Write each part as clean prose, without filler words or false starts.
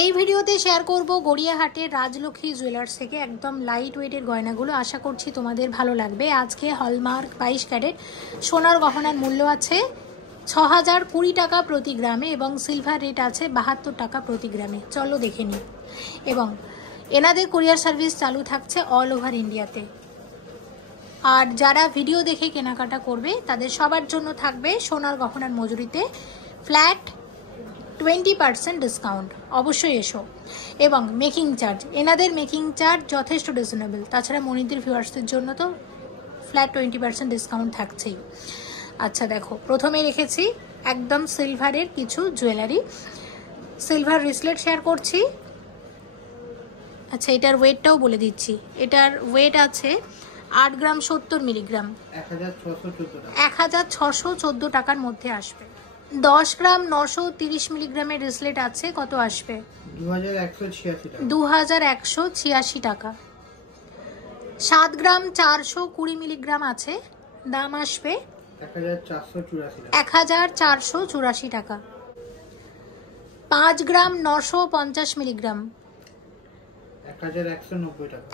এই ভিডিওতে শেয়ার করব গড়িয়াহাটের রাজলক্ষ্মী জুয়েলার্স থেকে একদম লাইট ওয়েটের গয়নাগুলো। আশা করছি তোমাদের ভালো লাগবে। আজকে হলমার্ক 22 ক্যারেট সোনার গহনার মূল্য আছে 6020 টাকা প্রতি গ্রামে এবং সিলভার রেট আছে 72 টাকা প্রতি গ্রামে। চলো দেখে নিই। এবং এনাদের কুরিয়ার সার্ভিস চালু থাকছে অল ওভার ইন্ডিয়াতে। আর যারা ভিডিও দেখে কেনাকাটা করবে তাদের সবার জন্য থাকবে সোনার গহনার মজুরিতে ফ্ল্যাট 20% ডিসকাউন্ট। অবশ্যই এসো। এবং মেকিং চার্জ, এনাদের মেকিং চার্জ যথেষ্ট রিজনেবল। তাছাড়া মনিদের ভিউয়ার্সদের জন্য তো ফ্ল্যাট 20% ডিসকাউন্ট থাকছেই। আচ্ছা দেখো, প্রথমে রেখেছি একদম সিলভারের কিছু জুয়েলারি। সিলভার রিসলেট শেয়ার করছি। আচ্ছা, এটার ওয়েটটাও বলে দিচ্ছি। এটার ওয়েট আছে 8 গ্রাম 70 মিলিগ্রাম, 1614 টাকার মধ্যে আসবে। 10 গ্রাম 930 মিলিগ্রামের রিসলেট আছে, কত আসবে? 2186 টাকা। 7 গ্রাম 420 মিলিগ্রাম আছে, দাম আসবে 1484 টাকা। 5 গ্রাম 950 মিলিগ্রাম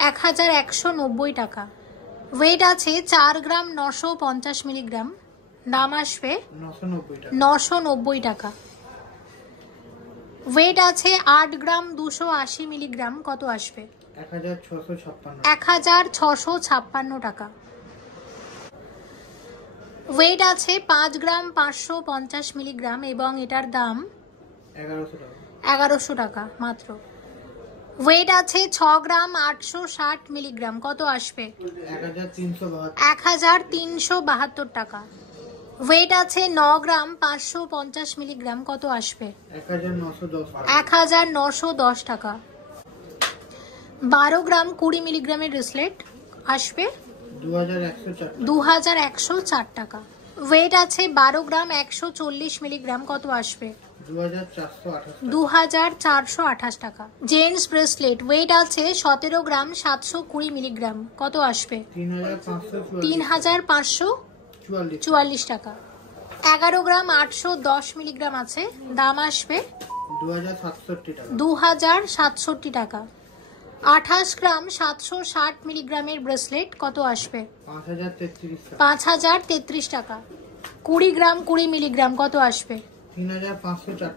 1190 টাকা। ওয়েট আছে 4 গ্রাম 950 মিলিগ্রাম, দাম আসবে 990 টাকা। ওয়েট আছে 8 গ্রাম 280 মিলিগ্রাম, কত আসবে? 1656 টাকা। ওয়েট আছে 5 গ্রাম 550 মিলিগ্রাম এবং এটার দাম 1100 টাকা মাত্র। ওয়েট আছে 6 গ্রাম 860 মিলিগ্রাম, কত আসবে? 1372 টাকা। ওয়েট আছে 9 গ্রাম 550 মিলিগ্রাম, কত আসবে? 1910 টাকা। 12 গ্রাম 20 মিলিগ্রামের রিসলেট আসবে 2104 টাকা। ওয়েট আছে 12 গ্রাম 140 মিলিগ্রাম, কত আসবে? 2428 টাকা। জেন্টস ব্রেসলেট ওয়েট আছে 17 গ্রাম 720 মিলিগ্রাম, কত আসবে? 3544 টাকা। 11 গ্রাম 810 মিলিগ্রাম আছে, দাম আসবে 2067 টাকা। 28 গ্রাম 760 মিলিগ্রামের ব্রেসলেট, কত আসবে? 5033 টাকা। 20 গ্রাম 20 মিলিগ্রাম, কত আসবে?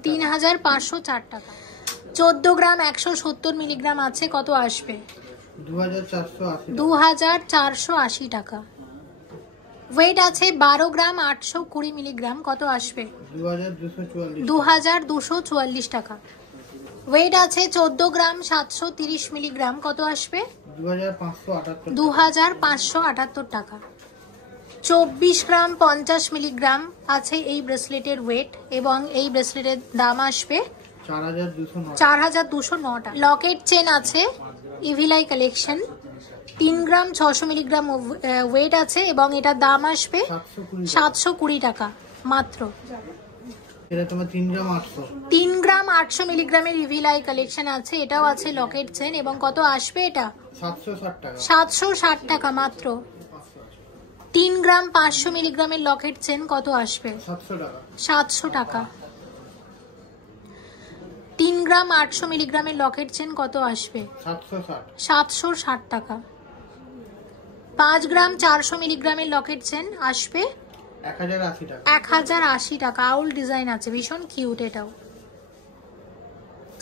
3504 টাকা। 14 গ্রাম 170 মিলিগ্রাম আছে, কত আসবে? 2480 টাকা। ওয়েট আছে 12 গ্রাম 820 মিলিগ্রাম, কত আসবে? 2244 টাকা। ওয়েট আছে 14 গ্রাম 730 মিলিগ্রাম, কত আসবে? 2578 টাকা। 24 গ্রাম 50 মিলিগ্রাম আছে এই ব্রেসলেটের ওয়েট এবং এই ব্রেসলেটের দাম আসবে 4209 টাকা। লকেট চেন আছে ইভিলাই কালেকশন, 3 গ্রাম 600 মিলিগ্রাম ওয়েট আছে এবং এটার দাম আসবে 720 টাকা মাত্র। 3 গ্রাম 800 মিলিগ্রামের ইভিলাই কালেকশন আছে, এটাও আছে লকেট চেন এবং কত আসবে? এটা 760 টাকা মাত্র। 3 গ্রাম 500 মিলিগ্রামের লকেট চেন, কত আসবে? 700 টাকা। 3 গ্রাম 800 মিলিগ্রামের লকেট চেন, কত আসবে? 760 টাকা। 5 গ্রাম 400 মিলিগ্রামের লকেট চেন আসবে 1080 টাকা। আউল ডিজাইন আছে, ভীষণ কিউট এটাও।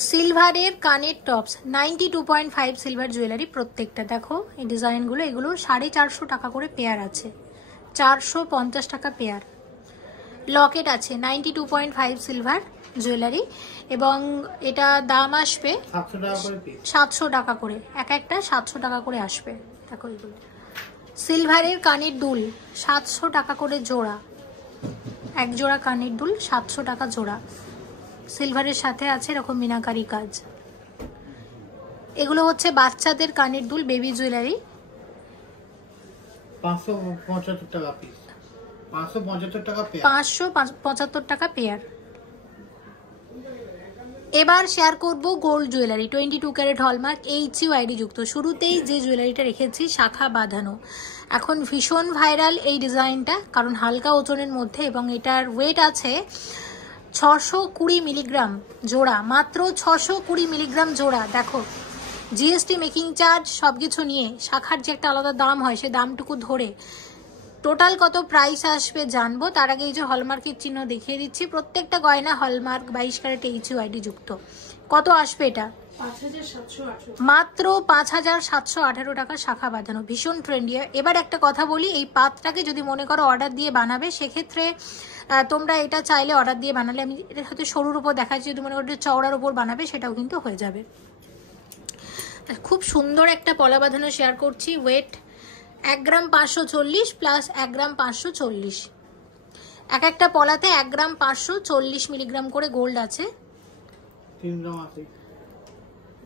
সিলভারের কানের টপস 92.5 সিলভার জুয়েলারি প্রত্যেকটা। দেখো এই ডিজাইনগুলো, এগুলো 450 টাকা করে পেয়ার আছে, 450 টাকা পেয়ার। লকেট আছে 92.5 সিলভার জুয়েলারি এবং এটা দাম আসবে 700 টাকা করে, এক একটা 700 টাকা করে আসবে। দেখো এগুলো সিলভারের কানের দুল 700 টাকা করে জোড়া, এক জোড়া কানের দুল 700 টাকা জোড়া। সিলভারের সাথে আছে এরকম মিনাকারি কাজ। এগুলো হচ্ছে বাচ্চাদের কানের দুল, বেবি জুয়েলারি, 575 টাকা পিস, 575 টাকা পেয়ার। এবার শেয়ার করব gold jewellery 22 carat hallmark HUID যুক্ত। শুরুতেই যে জুয়েলারিটা রেখেছি শাখা বাঁধানো, এখন ভীষণ ভাইরাল এই ডিজাইনটা, কারণ হালকা ওজনের মধ্যে এবং এটার ওয়েট আছে 620 মিলিগ্রাম জোড়া, মাত্র 620 মিলিগ্রাম জোড়া। দেখো জিএসটি, মেকিং চার্জ সব কিছু নিয়ে শাখার যে একটা আলাদা দাম হয় সে দামটুকু ধরে টোটাল কত প্রাইস আসবে জানবো। তার আগে এই যে হলমার্কের চিহ্ন দেখিয়ে দিচ্ছি, প্রত্যেকটা গয়না হলমার্ক 22 ক্যারেট HUID যুক্ত। কত আসবে এটা? 5718 মাত্র 5718 টাকা শাখা বাঁধানো, ভীষণ ট্রেন্ডি। এবার একটা কথা বলি, এই পাতটাকে যদি মনে করো অর্ডার দিয়ে বানাবে, সেক্ষেত্রে তোমরা এটা চাইলে অর্ডার দিয়ে বানালে, আমি এটা হয়তো সরুর উপর দেখাচ্ছি, যদি মনে করো চওড়ার উপর বানাবে সেটাও কিন্তু হয়ে যাবে। খুব সুন্দর একটা পলা বাঁধানো শেয়ার করছি, ওয়েট 1 গ্রাম 540 প্লাস 1 গ্রাম 540, এক একটা পলাতে 1 গ্রাম 540 মিলিগ্রাম করে গোল্ড আছে। 3 গ্রাম আছে,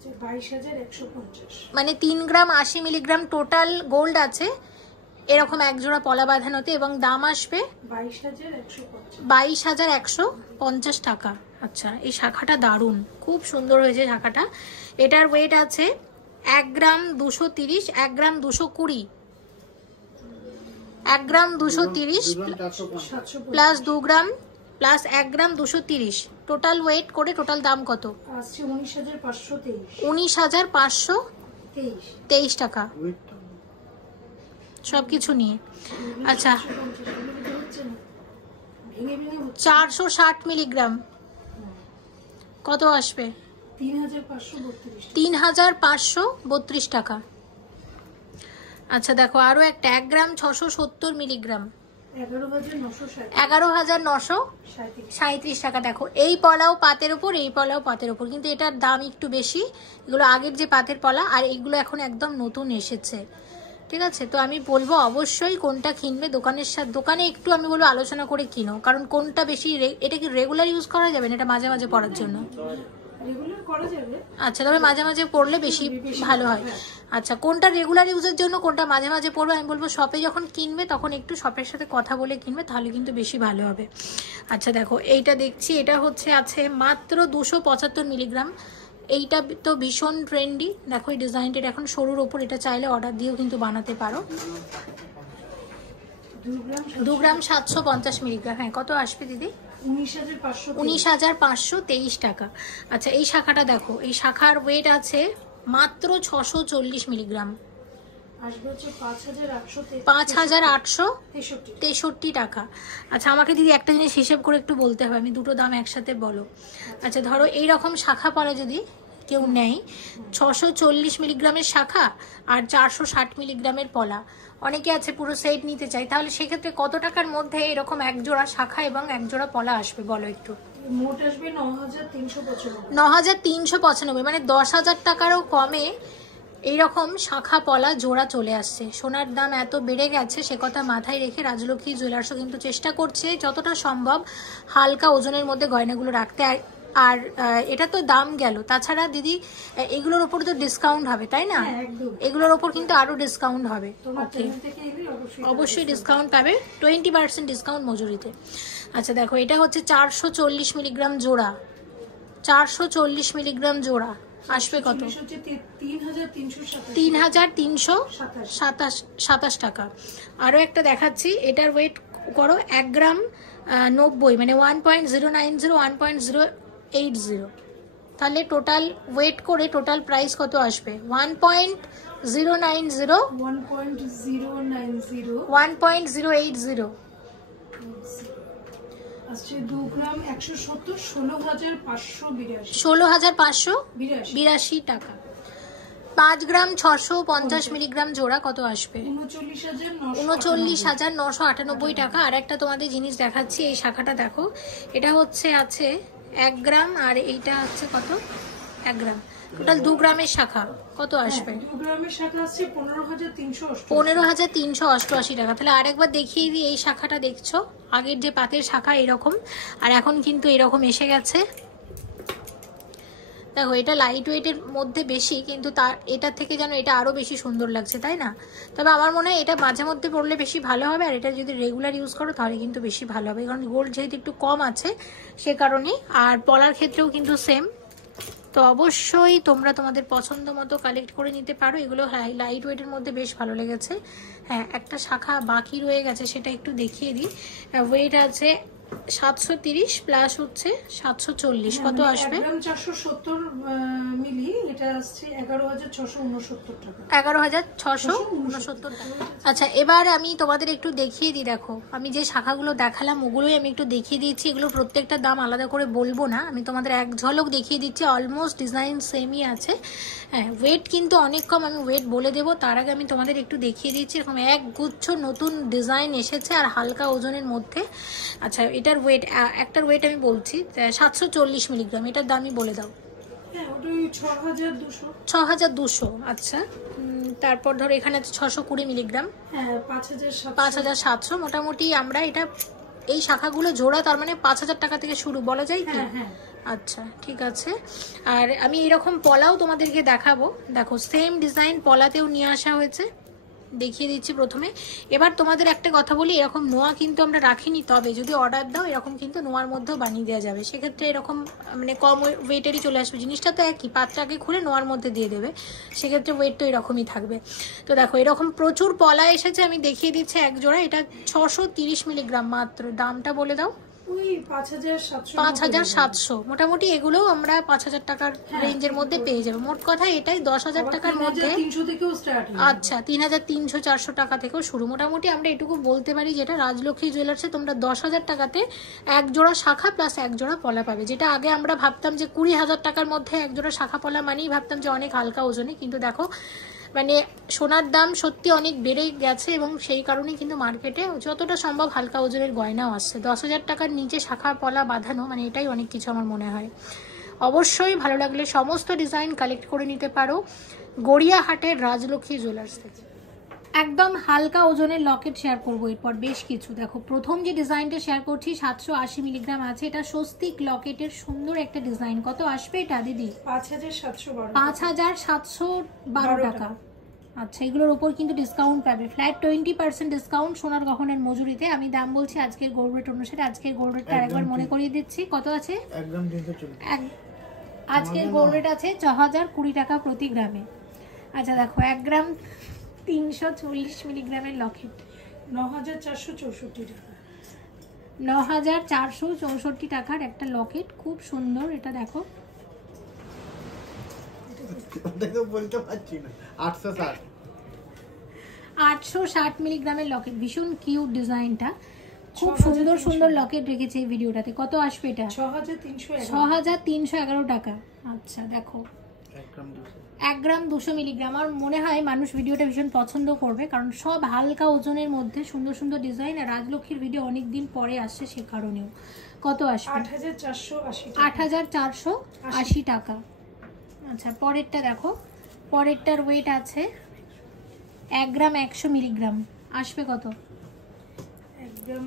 22150, মানে 3 গ্রাম 80 মিলিগ্রাম টোটাল গোল্ড আছে এরকম এক জোড়া পলা বাঁধানোতে, এবং দাম আসবে 22150 টাকা। আচ্ছা, এই শাখাটা দারুণ, খুব সুন্দর হয়েছে শাখাটা। এটার ওয়েট আছে 1 গ্রাম 230, 1 গ্রাম 220, 1 গ্রাম 230 প্লাস 2 গ্রাম প্লাস 1 গ্রাম 230, টোটাল ওয়েট করে টোটাল দাম কত? আসছে 19523, 19523 টাকা সবকিছু নিয়ে। আচ্ছা, 460 মিলিগ্রাম কত আসবে? 3532 টাকা। আচ্ছা দেখো, আরো একটা 1 গ্রাম 670 মিলিগ্রাম, 11937 টাকা। দেখো এই পলাও পাতের উপর, এই পলাও পাতের উপর, কিন্তু এটার দাম একটু বেশি। এগুলো আগের যে পাতের পলা, আর এইগুলো এখন একদম নতুন এসেছে, ঠিক আছে? তো আমি বলবো অবশ্যই কোনটা কিনবে দোকানের সাথে, দোকানে একটু আমি বলবো আলোচনা করে কিনো, কারণ কোনটা বেশি, এটা কি রেগুলার ইউজ করা যাবে না, এটা মাঝে মাঝে পরার জন্য? আচ্ছা, তবে মাঝে মাঝে পরলে বেশি ভালো হয়। আচ্ছা, কোনটা রেগুলার ইউজের জন্য, কোনটা মাঝে মাঝে পরবে, আমি বলবো শপে যখন কিনবে তখন একটু শপের সাথে কথা বলে কিনবে, তাহলে কিন্তু বেশি ভালো হবে। আচ্ছা দেখো, এইটা দেখছি, এটা হচ্ছে আছে মাত্র 275 মিলিগ্রাম। এইটা তো ভীষণ ট্রেন্ডি। দেখো এই ডিজাইনটা এখন সরুর ওপর, এটা চাইলে অর্ডার দিয়েও কিন্তু বানাতে পারো। 2 গ্রাম 750 মিলিগ্রাম। হ্যাঁ, কত আসবে দিদি? 19523 টাকা। আচ্ছা, এই শাখাটা দেখো, এই শাখার ওয়েট আছে মাত্র 640 মিলিগ্রাম, আসবে হচ্ছে 5863 টাকা। আচ্ছা, আমাকে দিদি একটা জিনিস হিসেব করে একটু বলতে হবে, আমি দুটো দাম একসাথে বলো। আচ্ছা ধরো এইরকম শাখা পলা যদি কেউ নেয়, 640 মিলিগ্রামের শাখা আর 460 মিলিগ্রামের পলা, অনেকে আছে পুরো সেট নিতে চাই, তাহলে সেক্ষেত্রে কত টাকার মধ্যে এরকম এক জোড়া শাখা এবং এক জোড়া পলা আসবে বলো একটু? মোট আসবে 9395, 9395, মানে 10,000 টাকারও কমে এইরকম শাখা পলা জোড়া চলে আসছে। সোনার দাম এত বেড়ে গেছে, সে কথা মাথায় রেখে রাজলক্ষ্মী জুয়েলার্সও কিন্তু চেষ্টা করছে যতটা সম্ভব হালকা ওজনের মধ্যে গয়নাগুলো রাখতে। আর এটা তো দাম গেল, তাছাড়া দিদি এগুলোর ওপর তো ডিসকাউন্ট হবে, তাই না? এগুলোর ওপর কিন্তু আরো ডিসকাউন্ট হবে। ওকে, অবশ্যই ডিসকাউন্ট পাবে, 20% ডিসকাউন্ট মজুরিতে। আচ্ছা দেখো, এটা হচ্ছে 440 মিলিগ্রাম জোড়া, 440 মিলিগ্রাম জোড়া আসবে কত? 3327 টাকা। আরো একটা দেখাচ্ছি, এটার ওয়েট করো 1 গ্রাম 90, মানে 1.090, 1.080, তাহলে টোটাল ওয়েট করে টোটাল প্রাইস কত আসবে? 1.090, 1.080, আসছে 2 গ্রাম 170, 16582, 16582 টাকা। 5 গ্রাম 650 মিলিগ্রাম জোড়া কত আসবে? 39,998 টাকা। আর একটা তোমাদের জিনিস দেখাচ্ছি, এই শাখাটা দেখো, এটা হচ্ছে আছে 1 গ্রাম, আর এইটা হচ্ছে কত? 1 গ্রাম, টোটাল 2 গ্রামের শাখা কত আসবে? 2 গ্রামের শাখা আসছে 15,388 টাকা। তাহলে আরেকবার দেখিয়ে দিই, এই শাখাটা দেখছো, আগের যে পাতের শাখা এরকম, আর এখন কিন্তু এরকম এসে গেছে। দেখো এটা লাইট ওয়েটের মধ্যে বেশি, কিন্তু তার এটার থেকে যেন এটা আরো বেশি সুন্দর লাগছে, তাই না? তবে আমার মনে হয় এটা মাঝে মধ্যে পরলে বেশি ভালো হবে, আর এটা যদি রেগুলার ইউজ করো তাহলে কিন্তু বেশি ভালো হবে, কারণ গোল্ড যেহেতু একটু কম আছে সে কারণে। আর পলার ক্ষেত্রেও কিন্তু সেম। তো অবশ্যই তোমরা তোমাদের পছন্দ মতো কালেক্ট করে নিতে পারো। এগুলো লাইট ওয়েটের মধ্যে বেশ ভালো লেগেছে। হ্যাঁ, একটা শাখা বাকি রয়ে গেছে, সেটা একটু দেখিয়ে দিই। ওয়েট আছে 730 প্লাস হচ্ছে 740, কত আসবে? 1 গ্রাম 470 মিলি, এটা আসছে 11,669 টাকা। 11,669 টাকা। আচ্ছা, এবার আমি তোমাদের একটু দেখিয়ে দিই। দেখো, আমি যে শাখাগুলো দেখালাম ওগুলোই আমি একটু দেখিয়ে দিচ্ছি। এগুলো প্রত্যেকটা দাম আলাদা করে বলবো না, আমি তোমাদের এক ঝলক দেখিয়ে দিচ্ছি। অলমোস্ট ডিজাইন সেমই আছে। হ্যাঁ, ওয়েট কিন্তু অনেক কম, আমি ওয়েট বলে দেবো। তার আগে আমি তোমাদের একটু দেখিয়ে দিচ্ছি। এরকম এক গুচ্ছ নতুন ডিজাইন এসেছে আর হালকা ওজনের মধ্যে। আচ্ছা, এটার ওয়েট, একটার ওয়েট আমি বলছি 740 মিলিগ্রাম। এটার দামই বলে দাও। হ্যাঁ, ওটাই 6,200। 6,200। আচ্ছা, তারপর ধরো এখানে 620 মিলিগ্রাম। হ্যাঁ, 5,700। 5,700। মোটামুটি আমরা এটা এই শাখাগুলো জোড়া, তার মানে 5,000 টাকা থেকে শুরু বলা যায় কি? হ্যাঁ। আচ্ছা, ঠিক আছে। আর আমি এরকম পলাও তোমাদেরকে দেখাবো। দেখো, সেম ডিজাইন পলাতেও নিয়ে আসা হয়েছে, দেখিয়ে দিচ্ছি প্রথমে। এবার তোমাদের একটা কথা বলি, এরকম নোয়া কিন্তু আমরা রাখিনি, তবে যদি অর্ডার দাও এরকম কিন্তু নোয়ার মধ্যেও বানিয়ে দেওয়া যাবে। সেক্ষেত্রে এরকম মানে কম ওয়েটেরই চলে আসবে। জিনিসটা তো একই, পাত্রটাকে খুলে নোয়ার মধ্যে দিয়ে দেবে, সেক্ষেত্রে ওয়েট তো এরকমই থাকবে। তো দেখো, এরকম প্রচুর পলা এসেছে, আমি দেখিয়ে দিচ্ছি এক জোড়া। এটা 630 মিলিগ্রাম মাত্র। দামটা বলে দাও। ওই 5,700। 5,700। মোটামুটি এগুলোও আমরা 5,000 টাকার রেঞ্জের মধ্যে পেয়ে যাবে। মোট কথা এটাই 10,000 টাকার মধ্যে। 3,300 থেকেও স্টার্ট। আচ্ছা, 3,300-400 টাকা থেকেও শুরু। মোটামুটি আমরা এটুকু বলতে পারি, যেটা রাজলক্ষ্মী জুয়েলার্সে তোমরা 10,000 টাকাতে এক জোড়া শাখা প্লাস এক জোড়া পলা পাবে। যেটা আগে আমরা ভাবতাম যে 20,000 টাকার মধ্যে এক জোড়া শাখা পলা মানেই ভাবতাম যে অনেক হালকা ওজনে, কিন্তু দেখো মানে সোনার দাম সত্যি অনেক বেড়ে গেছে এবং সেই কারণেই কিন্তু মার্কেটে যতটা সম্ভব হালকা ওজনের গয়নাও আসছে। 10,000 টাকার নিচে শাখা পলা বাঁধানো মানে এটাই অনেক কিছু আমার মনে হয়। অবশ্যই ভালো লাগলে সমস্ত ডিজাইন কালেক্ট করে নিতে পারো গড়িয়াহাটের রাজলক্ষ্মী জুয়েলার্স থেকে। একদম হালকা ওজনের লকেট শেয়ার করবো এরপর বেশ কিছু। দেখো, প্রথম যে ডিজাইনটা শেয়ার করছি 780 মিলিগ্রাম আছে। এটা স্বস্তিক লকেটের সুন্দর একটা ডিজাইন। কত আসবে এটা দিদি? 5,712। 5,712 টাকা। আচ্ছা, এগুলোর উপর কিন্তু ডিসকাউন্ট পাবে, ফ্ল্যাট 20% ডিসকাউন্ট সোনার গহনার মজুরিতে। আমি দাম বলছি আজকের গোল্ড রেট অনুসারে। আজকের গোল্ড রেটটা আরেকবার মনে করিয়ে দিচ্ছি, কত আছে? একদম 340। আজকের গোল্ড রেট আছে 6,020 টাকা প্রতি গ্রামে। আচ্ছা দেখো, 1 গ্রাম 340 মিলিগ্রামের লকেট 9,464 টাকা। 9,464 টাকার একটা লকেট, খুব সুন্দর। এটা দেখো, বলতে পারছি না। 860। 860 মিলিগ্রামের লকেট, ভীষণ কিউট ডিজাইনটা। খুব সুন্দর সুন্দর লকেট রেখেছে এই ভিডিওটাতে। কত আসবে এটা? 6,311 টাকা। আচ্ছা দেখো, 1 গ্রাম 200 মিলিগ্রাম। আর মনে হয় মানুষ ভিডিওটা ভীষণ পছন্দ করবে, কারণ সব হালকা ওজনের মধ্যে সুন্দর সুন্দর ডিজাইন। আর রাজলক্ষ্মীর ভিডিও অনেক দিন পরে আসছে, সে কারণেও। কত আসবে? 8,480 টাকা। আচ্ছা, পরেরটা দেখো, পরেরটার ওয়েট আছে 1 গ্রাম 100 মিলিগ্রাম। আসবে কত? 1 গ্রাম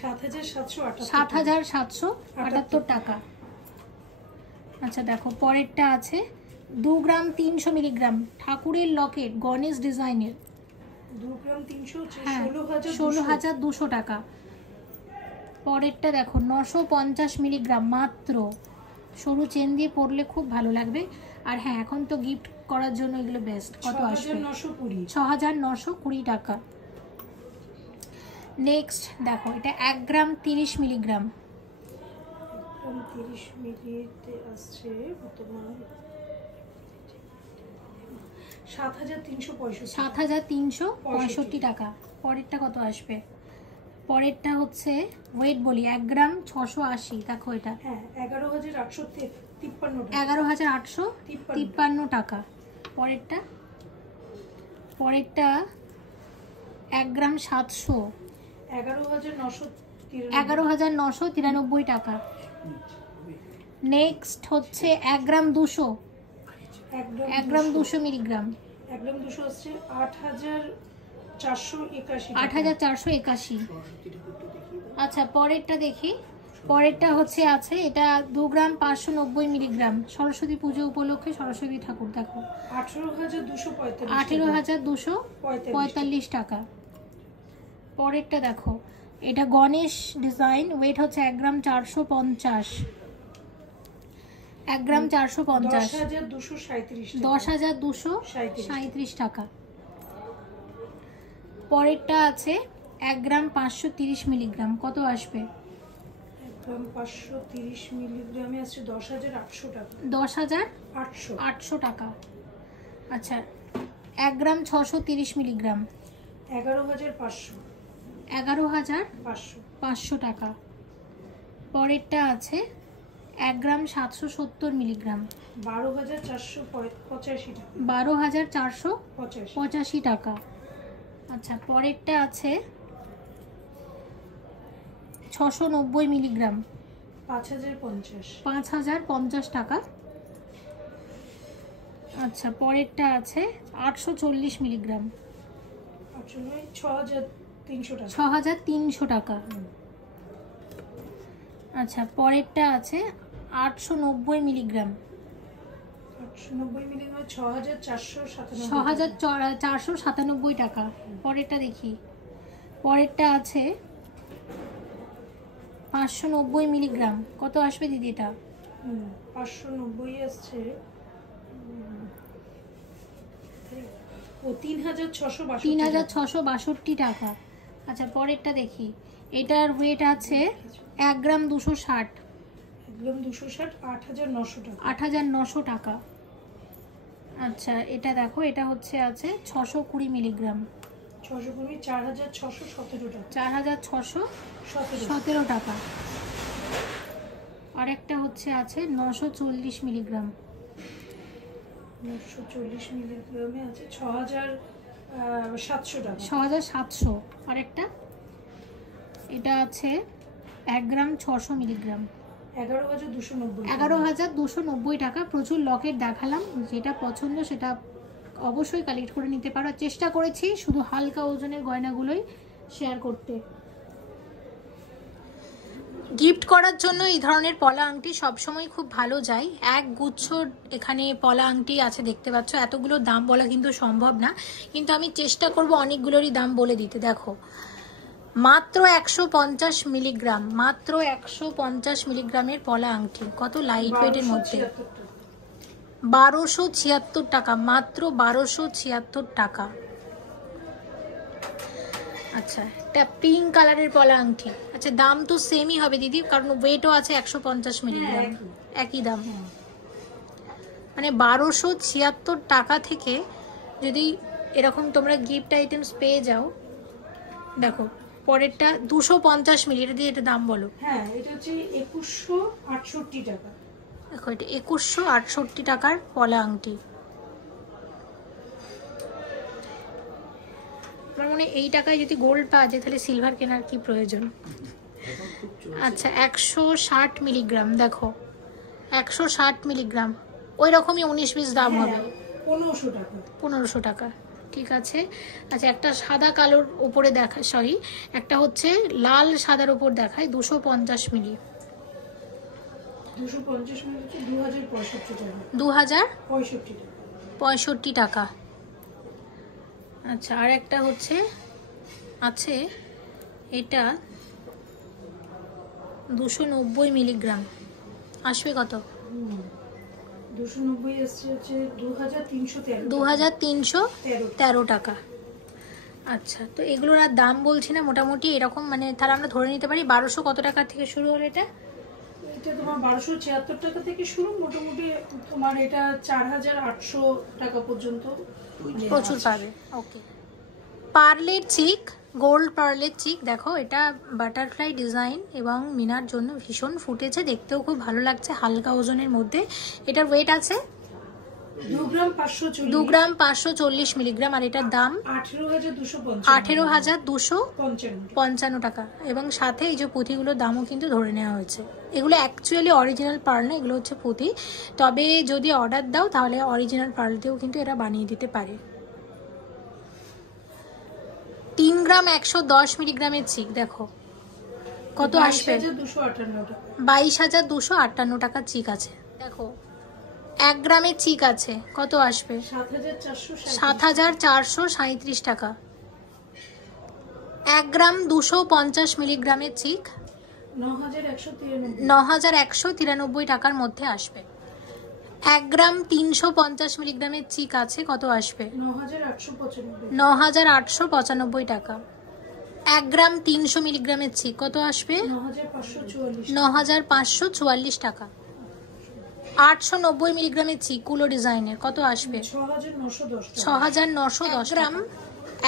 7,778 টাকা। আচ্ছা দেখো, পরেরটা আছে 2 গ্রাম 300 মিলিগ্রাম ঠাকুরের লকেট, গণেশ ডিজাইনের। 2 গ্রাম 300 হ্যাঁ, 16,200 টাকা। পরেরটা দেখো 950 মিলিগ্রাম মাত্র। সরু চেন দিয়ে পরলে খুব ভালো লাগবে। আর হ্যাঁ, এখন তো গিফট করার জন্য এগুলো বেস্ট। কত আসবে? 6,920 টাকা। নেক্সট দেখো, এটা 1 গ্রাম 30 মিলিগ্রাম। 30 মিলিতে আসছে বর্তমান 7,365 টাকা। পরেরটা কত আসবে? পরেরটা হচ্ছে ওয়েট বলি, 1 গ্রাম 680। দেখো এটা, হ্যাঁ 11,853 টাকা। 11,853 টাকা। পরেরটা 1 গ্রাম 700, 11,993 টাকা। নেক্সট হচ্ছে 1 গ্রাম 200, 1 গ্রাম 200 মিলিগ্রাম। 1 গ্রাম 200 আসছে 8,481। 8,481। আচ্ছা, পরেরটা দেখি। পরেরটা হচ্ছে আছে এটা 2 গ্রাম 590 মিলিগ্রাম, সরস্বতী পুজো উপলক্ষে সরস্বতী ঠাকুর। দেখো 18,245 টাকা। পরেরটা দেখো, এটা গণেশ ডিজাইন, ওয়েট হচ্ছে 1 গ্রাম 450। 1 গ্রাম 450, 10,237 টাকা। পরেরটা আছে 1 গ্রাম 530 মিলিগ্রাম কত আসবে? 1 গ্রাম 530 মিলিগ্রামে আসছে 10,800 টাকা। 10,800 টাকা। আচ্ছা 1 গ্রাম 630 মিলিগ্রাম 11,500। 11,500 টাকা। পরেরটা আছে 1 গ্রাম 770 মিলিগ্রাম 12,485 টাকা। 12,485 টাকা। আচ্ছা পরেরটা আছে 690 মিলিগ্রাম 5,050 টাকা। আচ্ছা পরেরটা আছে 840 মিলিগ্রাম 6,300 টাকা। 6,300 টাকা। আচ্ছা পরেরটা আছে 890 মিলিগ্রাম 890 মিলিগ্রাম 6,497 6,497 টাকা। পরেরটা দেখি, পরেরটা আছে 590 মিলিগ্রাম কত আসবে দিদি এটা? 590 আসছে ও 3,662 টাকা। আচ্ছা পরেরটা দেখি, এটার ওয়েট আছে 1 গ্রাম 260 একদম 260 8,900 টাকা। 8,900 টাকা। আচ্ছা এটা দেখো, এটা হচ্ছে আছে 620 মিলিগ্রাম 620 4,617 টাকা। 4,617 টাকা। আর একটা হচ্ছে আছে 940 মিলিগ্রাম 940 মিলিগ্রামে আছে 6,700 টাকা। 6,700। আর একটা এটা আছে 1 গ্রাম 600 মিলিগ্রাম 11,290 11,290 টাকা। প্রচুর লকেট দেখালাম, যেটা পছন্দ সেটা অবশ্যই কালেক্ট করে নিতে পারো। চেষ্টা করেছি শুধু হালকা ওজনের গয়নাগুলোই শেয়ার করতে। গিফট করার জন্য এই ধরনের পলা আংটি সবসময় খুব ভালো যায়। এক গুচ্ছ এখানে পলা আংটি আছে দেখতে পাচ্ছ। এতগুলো দাম বলা কিন্তু সম্ভব না, কিন্তু আমি চেষ্টা করব অনেকগুলোরই দাম বলে দিতে। দেখো মাত্র 150 মিলিগ্রাম, মাত্র 150 মিলিগ্রামের পলা আংটি, কত লাইট ওয়েটের মধ্যে। 1276 টাকা, মাত্র 1276 টাকা। আচ্ছা এটা পিঙ্ক কালারের পলা আংটি। আচ্ছা দাম তো সেমই হবে দিদি, কারণ ওয়েটও আছে 150 মিলিগ্রাম, একই দাম। মানে 1276 টাকা থেকে যদি এরকম তোমরা গিফট আইটেমস পেয়ে যাও। দেখো পরেরটা 250 মিলি, এটা দিয়ে এটা দাম বলো। হ্যাঁ এটা হচ্ছে 2168 টাকা। দেখো এটা 2168 টাকার পলা আংটি। আমার মনে হয় এই টাকায় যদি গোল্ড পাওয়া যায় তাহলে সিলভার কেনার কি প্রয়োজন। আচ্ছা 160 মিলিগ্রাম, দেখো 160 মিলিগ্রাম ওই রকমই 19-20 দাম হবে। 1500 টাকা। 1500 টাকা, ঠিক আছে। আচ্ছা একটা সাদা কালোর উপরে দেখা, সরি একটা হচ্ছে লাল সাদার উপর দেখায় 250 মিলি 250 মিলি 2065 টাকা। 2065 টাকা। আচ্ছা আর একটা হচ্ছে আছে এটা 290 মিলিগ্রাম, আসবে কত? 290 আসছে হচ্ছে 2313 2313 টাকা। আচ্ছা তো এগুলোর আর দাম বলছি না, মোটামুটি এরকম, মানে তাহলে আমরা ধরে নিতে পারি 1200 কত টাকা থেকে শুরু হলো এটা? এটা তোমার 1276 টাকা থেকে শুরু, মোটামুটি তোমার এটা 4,800 টাকা পর্যন্ত প্রচুর পাবে। ওকে পার্লের চিক, গোল্ড পার্লের চিক, দেখো এটা বাটারফ্লাই ডিজাইন এবং মিনার জন্য ভীষণ ফুটেছে, দেখতেও খুব ভালো লাগছে, হালকা ওজনের মধ্যে। এটার ওয়েট আছে 2 গ্রাম 540 মিলিগ্রাম আর এটার দাম 18,255 টাকা। এবং সাথে এই যে পুঁথিগুলোর দামও কিন্তু ধরে নেওয়া হয়েছে। এগুলো অ্যাকচুয়ালি অরিজিনাল পার্ল না, এগুলো হচ্ছে পুঁথি। তবে যদি অর্ডার দাও তাহলে অরিজিনাল পার্ল দিয়েও কিন্তু এরা বানিয়ে দিতে পারে। 3 গ্রাম 110 মিলিগ্রামের চিক, দেখো কত আসবে? 22,258 টাকা চিক আছে। দেখো 1 গ্রামের চিক আছে, কত আসবে? 7,437 টাকা। 1 গ্রাম 250 মিলিগ্রামের চিক 9,193 টাকার মধ্যে আসবে। 1 গ্রাম 350 মিলিগ্রামের চিক আছে, কত আসবে? 9,895 টাকা। 1 গ্রাম 300 মিলিগ্রামের চিক কত আসবে? 9544 টাকা। 890 মিলিগ্রামের চিক কুলো ডিজাইনের কত আসবে? 6910 গ্রাম।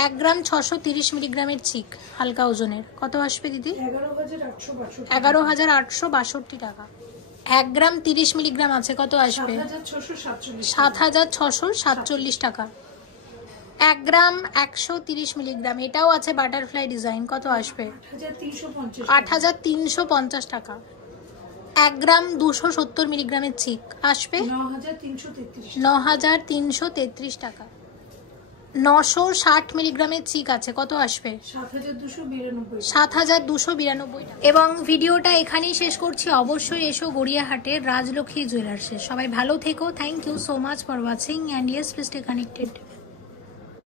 1 গ্রাম 630 মিলিগ্রামের চিক হালকা ওজনের কত আসবে দিদি? 11862 টাকা। 1 গ্রাম 30 মিলিগ্রাম আছে কত আসবে? 7647 টাকা। 1 গ্রাম 130 মিলিগ্রাম এটাও আছে বাটারফ্লাই ডিজাইন কত আসবে? 8350 টাকা। 1 গ্রাম 270 মিলিগ্রামের চিক আসবে 9333 টাকা। 960 মিলিগ্রামের চিক আছে কত আসবে? 7292 টাকা। এবং ভিডিওটা এখানেই শেষ করছি। অবশ্যই এসো গড়িয়াহাটের রাজলক্ষ্মী জুয়েলার্সে। সবাই ভালো থেকো। Thank you so much for watching and yes please stay connected.